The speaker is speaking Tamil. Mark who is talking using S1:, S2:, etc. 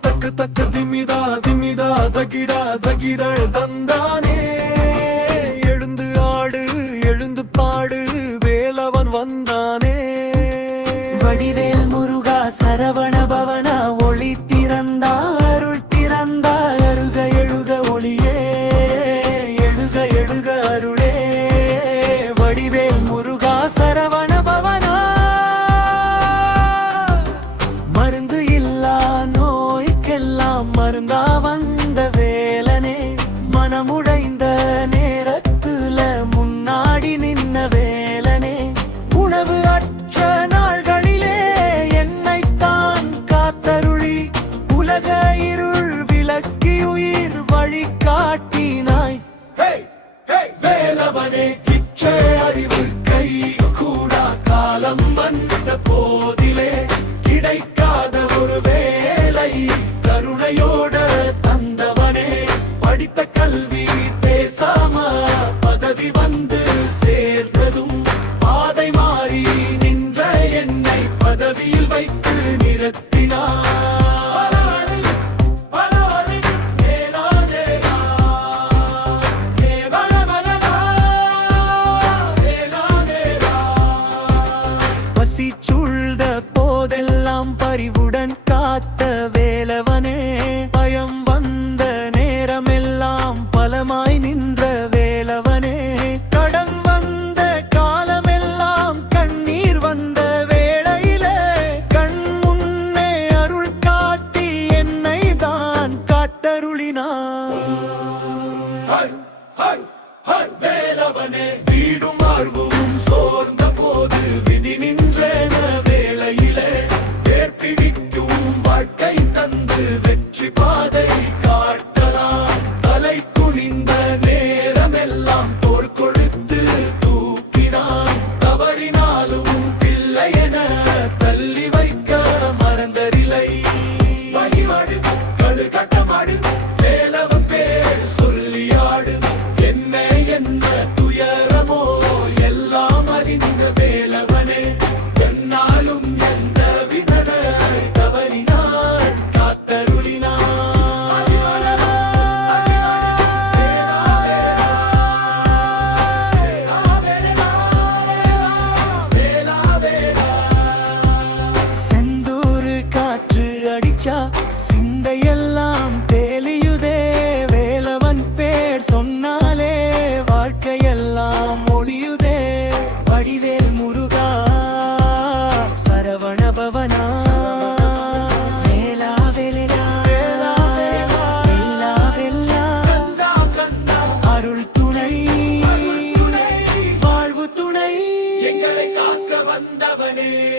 S1: தக்கு தக்கு திமிதா திமிதா தகிடா தகிடள் தந்தானே. எழுந்து ஆடு எழுந்து பாடு வேலவன் வந்தானே.
S2: வடிவேல் முருகா சரவண பவனா மனமுடைந்த நேரத்துல முன்னாடி நின்ன வேலனே உணவு அற்ற நாள்களிலே என்னைத்தான் காத்தருளி உலக இருள் விலக்கி உயிர் வழி காட்டினாய்.
S1: வேலவனே கிச்சை அறிவு கை கூடா காலம் வந்த போதிலே பதவியில் வைத்து நிறுத்தினார்.
S2: பசி வேலவனே.
S1: வீடும் வாழ்வும் சோர்ந்த போது விதி நின்றன
S2: அடிச்சா சிந்தையெல்லாம் தேலியுதே வேலவன் பேர் சொன்னாலே வாழ்க்கையெல்லாம் ஒளியுதே. வடிவேல் முருகா சரவண பவனா
S1: வந்தவனே.